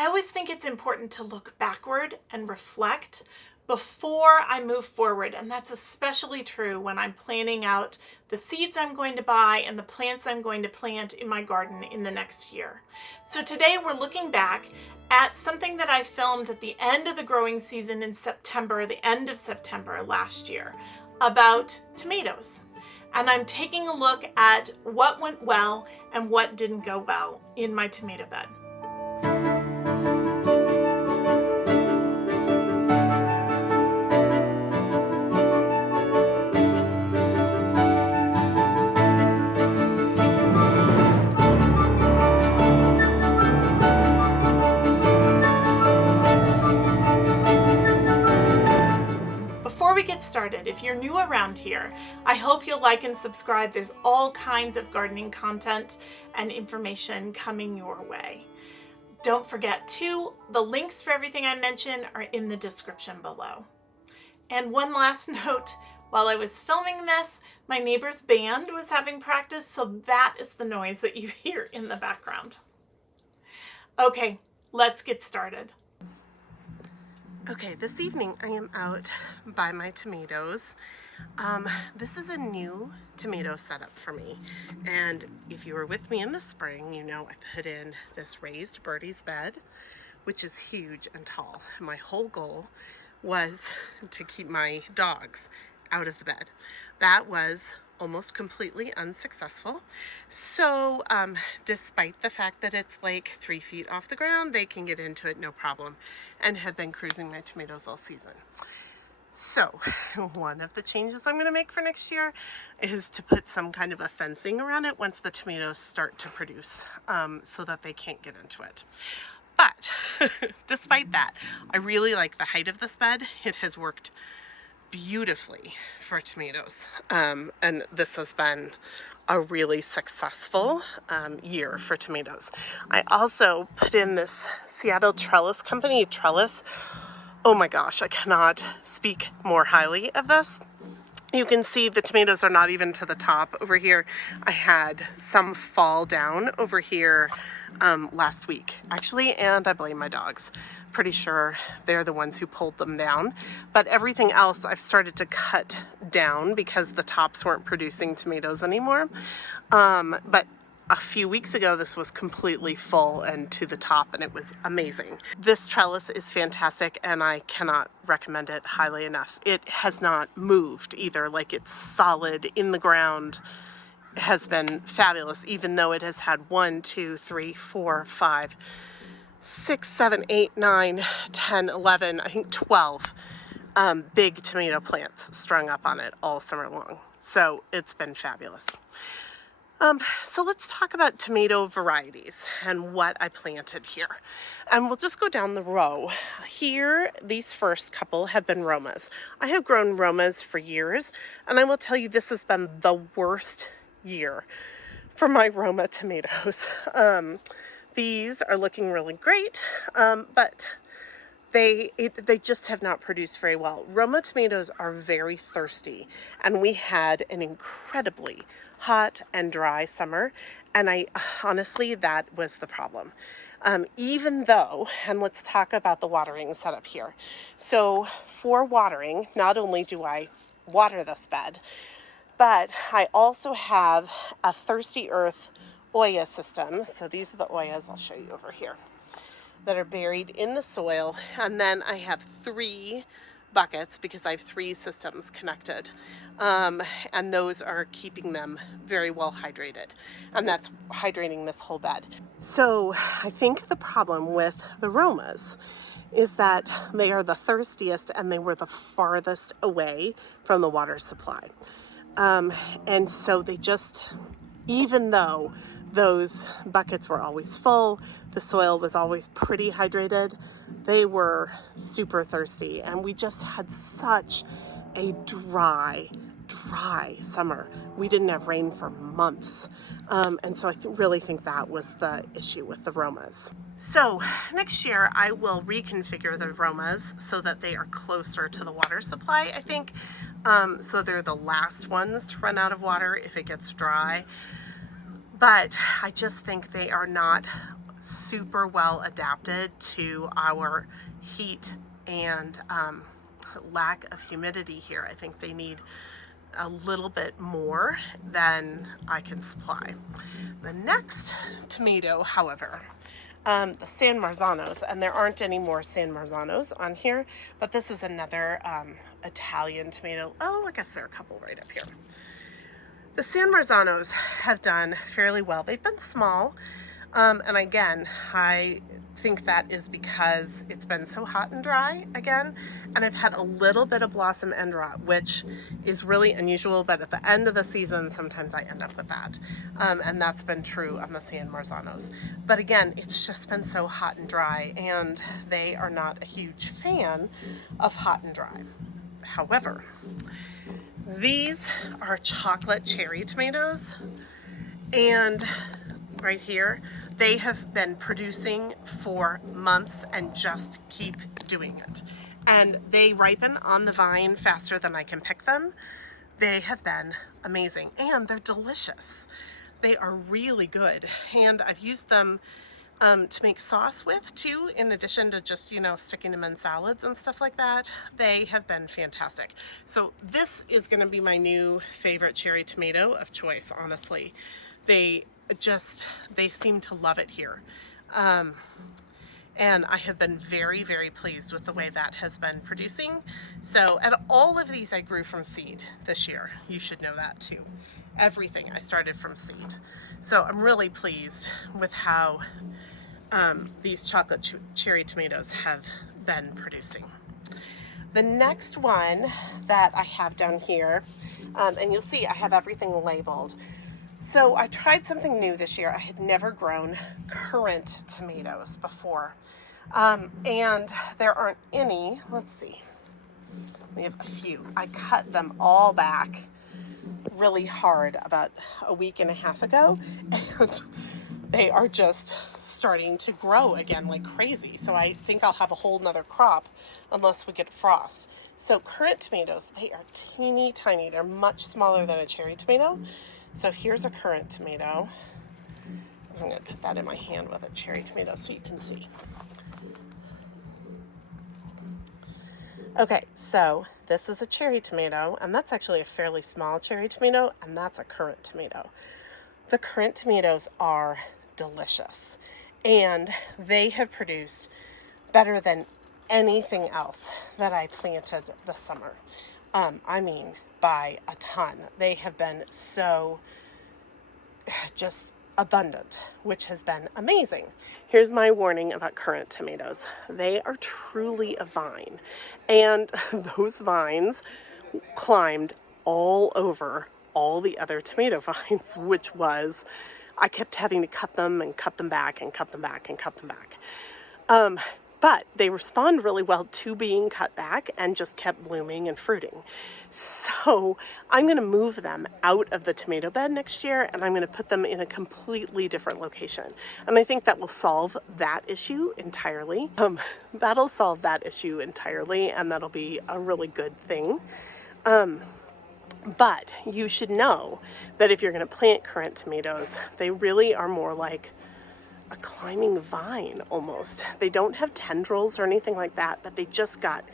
I always think it's important to look backward and reflect before I move forward, and that's especially true when I'm planning out the seeds I'm going to buy and the plants I'm going to plant in my garden in the next year. So today we're looking back at something that I filmed at the end of the growing season in September, the end of September last year, about tomatoes. And I'm taking a look at what went well and what didn't go well in my tomato bed. Before we get started, if you're new around here, I hope you'll like and subscribe. There's all kinds of gardening content and information coming your way. Don't forget too, the links for everything I mention are in the description below. And one last note, while I was filming this, my neighbor's band was having practice, so that is the noise that you hear in the background. Okay, let's get started. Okay, this evening I am out by my tomatoes. This is a new tomato setup for me, and if you were with me in the spring, you know I put in this raised Birdie's bed, which is huge and tall. My whole goal was to keep my dogs out of the bed. That was almost completely unsuccessful. So despite the fact that it's like 3 feet off the ground, they can get into it no problem, and have been cruising my tomatoes all season. So one of the changes I'm going to make for next year is to put some kind of a fencing around it once the tomatoes start to produce, so that they can't get into it. But despite that, I really like the height of this bed. It has worked beautifully for tomatoes, and this has been a really successful year for tomatoes. I also put in this Seattle trellis company trellis. Oh my gosh, I cannot speak more highly of this. You can see the tomatoes are not even to the top over here. I had some fall down over here last week, actually, and I blame my dogs. Pretty sure they're the ones who pulled them down. But everything else I've started to cut down because the tops weren't producing tomatoes anymore. But a few weeks ago, this was completely full and to the top, and it was amazing. This trellis is fantastic, and I cannot recommend it highly enough. It has not moved either, like it's solid in the ground. It has been fabulous, even though it has had 1, 2, 3, 4, 5, 6, 7, 8, 9, 10, 11, I think 12 big tomato plants strung up on it all summer long. So it's been fabulous. So let's talk about tomato varieties and what I planted here. And we'll just go down the row. Here, these first couple have been Romas. I have grown Romas for years, and I will tell you this has been the worst year for my Roma tomatoes. These are looking really great, but they just have not produced very well. Roma tomatoes are very thirsty, and we had an incredibly hot and dry summer, and honestly, that was the problem. Even though, and let's talk about the watering setup here. So for watering, not only do I water this bed, but I also have a Thirsty Earth Oya system. So these are the Oyas I'll show you over here that are buried in the soil, and then I have 3 buckets because I have 3 systems connected, and those are keeping them very well hydrated, and that's hydrating this whole bed. So I think the problem with the Romas is that they are the thirstiest, and they were the farthest away from the water supply, and so they just, even though those buckets were always full, the soil was always pretty hydrated, they were super thirsty, and we just had such a dry summer. We didn't have rain for months, and so I really think that was the issue with the Romas. So next year I will reconfigure the Romas so that they are closer to the water supply, I think, so they're the last ones to run out of water if it gets dry. But I just think they are not super well adapted to our heat and lack of humidity here. I think they need a little bit more than I can supply. The next tomato, however, the San Marzanos, and there aren't any more San Marzanos on here, but this is another Italian tomato. Oh, I guess there are a couple right up here. The San Marzanos have done fairly well. They've been small, and again, I think that is because it's been so hot and dry again, and I've had a little bit of blossom end rot, which is really unusual, but at the end of the season sometimes I end up with that, and that's been true on the San Marzanos. But again, it's just been so hot and dry, and they are not a huge fan of hot and dry. However, these are chocolate cherry tomatoes, and right here, they have been producing for months and just keep doing it. And they ripen on the vine faster than I can pick them. They have been amazing, and they're delicious. They are really good, and I've used them to make sauce with too, in addition to just, you know, sticking them in salads and stuff like that. They have been fantastic. So this is going to be my new favorite cherry tomato of choice, honestly. They seem to love it here. And I have been very, very pleased with the way that has been producing. So, and all of these I grew from seed this year. You should know that too. Everything I started from seed. So I'm really pleased with how these chocolate cherry tomatoes have been producing. The next one that I have down here, and you'll see I have everything labeled. So I tried something new this year. I had never grown currant tomatoes before. And there aren't any. Let's see. We have a few. I cut them all back really hard about a week and a half ago. And they are just starting to grow again like crazy. So I think I'll have a whole nother crop unless we get frost. So currant tomatoes, they are teeny tiny. They're much smaller than a cherry tomato. So here's a currant tomato. I'm going to put that in my hand with a cherry tomato so you can see. Okay, so this is a cherry tomato, and that's actually a fairly small cherry tomato, and that's a currant tomato. The currant tomatoes are delicious, and they have produced better than anything else that I planted this summer. I mean, by a ton. They have been so just abundant, which has been amazing. Here's my warning about currant tomatoes. They are truly a vine, and those vines climbed all over all the other tomato vines, which was, I kept having to cut them and cut them back and cut them back and cut them back. But they respond really well to being cut back and just kept blooming and fruiting. So I'm going to move them out of the tomato bed next year, and I'm going to put them in a completely different location. And I think that will solve that issue entirely. That'll solve that issue entirely, and that'll be a really good thing. But you should know that if you're going to plant currant tomatoes, they really are more like a climbing vine almost. They don't have tendrils or anything like that, but they just got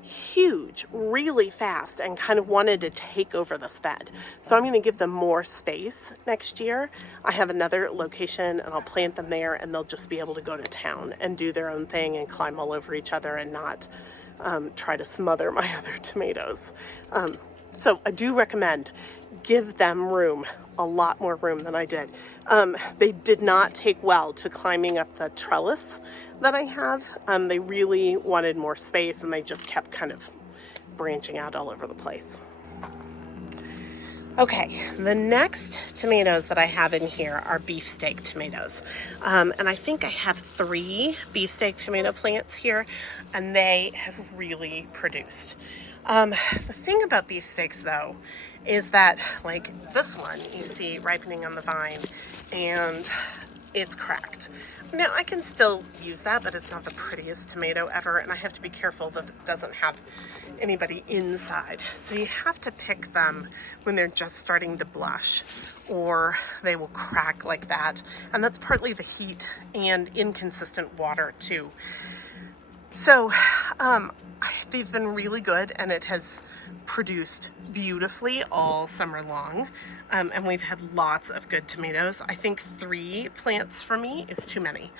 huge really fast and kind of wanted to take over this bed. So I'm going to give them more space next year. I have another location and I'll plant them there, and they'll just be able to go to town and do their own thing and climb all over each other and not try to smother my other tomatoes. So I do recommend give them room, a lot more room than I did. They did not take well to climbing up the trellis that I have. They really wanted more space, and they just kept kind of branching out all over the place. Okay, the next tomatoes that I have in here are beefsteak tomatoes. And I think I have 3 beefsteak tomato plants here, and they have really produced. The thing about beefsteaks, though, is that, like this one, you see ripening on the vine, and it's cracked. Now I can still use that, but it's not the prettiest tomato ever, and I have to be careful that it doesn't have anybody inside. So you have to pick them when they're just starting to blush, or they will crack like that. And that's partly the heat and inconsistent water too. So they've been really good, and it has produced beautifully all summer long. And we've had lots of good tomatoes. I think 3 plants for me is too many.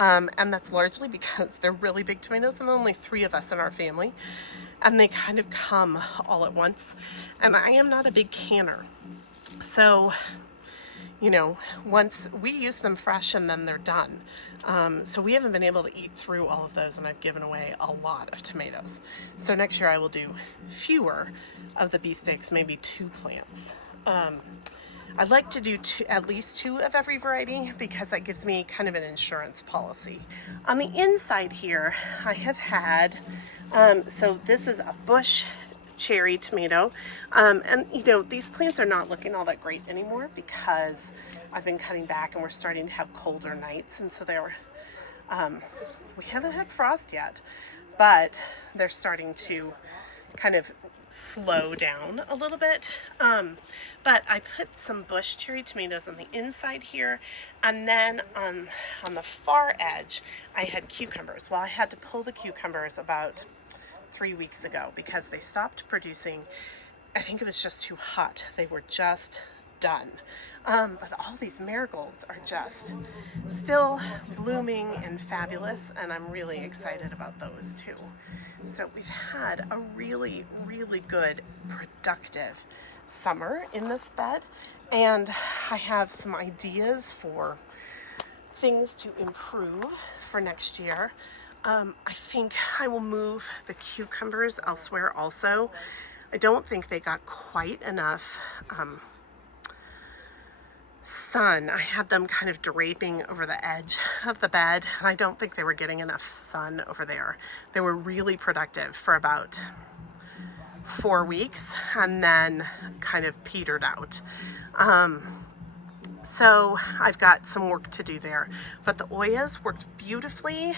And that's largely because they're really big tomatoes and only 3 of us in our family. And they kind of come all at once. And I am not a big canner. So, you know, once we use them fresh and then they're done. So we haven't been able to eat through all of those, and I've given away a lot of tomatoes. So next year I will do fewer of the beefsteaks, maybe 2 plants. I'd like to do at least 2 of every variety, because that gives me kind of an insurance policy. On the inside here, I have had, so this is a bush cherry tomato. And you know, these plants are not looking all that great anymore because I've been cutting back and we're starting to have colder nights. And so they're, we haven't had frost yet, but they're starting to kind of slow down a little bit. But I put some bush cherry tomatoes on the inside here, and then on the far edge I had cucumbers. Well, I had to pull the cucumbers about 3 weeks ago because they stopped producing. I think it was just too hot. They were just done. But all these marigolds are just still blooming and fabulous, and I'm really excited about those too. So we've had a really, really good, productive summer in this bed, and I have some ideas for things to improve for next year. I think I will move the cucumbers elsewhere also. I don't think they got quite enough sun. I had them kind of draping over the edge of the bed. I don't think they were getting enough sun over there. They were really productive for about 4 weeks and then kind of petered out. So I've got some work to do there, but the Oyas worked beautifully.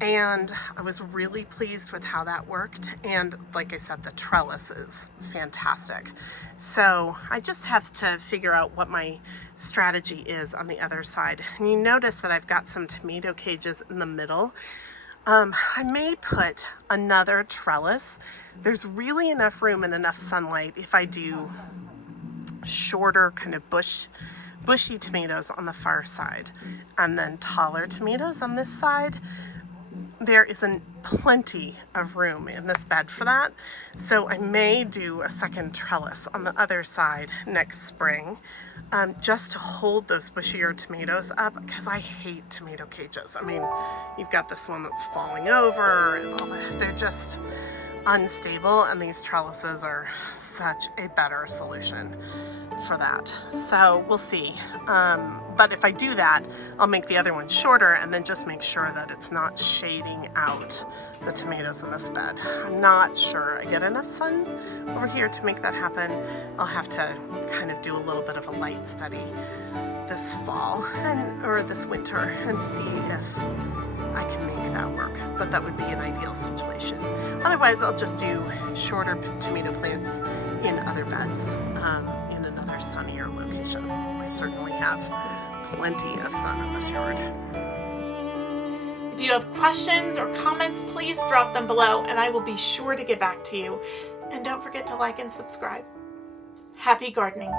And I was really pleased with how that worked. And like I said, the trellis is fantastic. So I just have to figure out what my strategy is on the other side. And you notice that I've got some tomato cages in the middle. I may put another trellis. There's really enough room and enough sunlight if I do shorter kind of bushy tomatoes on the far side and then taller tomatoes on this side. There isn't plenty of room in this bed for that. So I may do a second trellis on the other side next spring, just to hold those bushier tomatoes up, because I hate tomato cages. I mean, you've got this one that's falling over and all that. They're just unstable, and these trellises are such a better solution for that. So we'll see. But if I do that, I'll make the other one shorter and then just make sure that it's not shading out the tomatoes in this bed. I'm not sure I get enough sun over here to make that happen. I'll have to kind of do a little bit of a light study this fall or this winter and see if I can make that work. But that would be an ideal situation. Otherwise, I'll just do shorter tomato plants in other beds, in another sunnier location. I certainly have plenty of sun in this yard. If you have questions or comments, please drop them below and I will be sure to get back to you. And don't forget to like and subscribe. Happy gardening.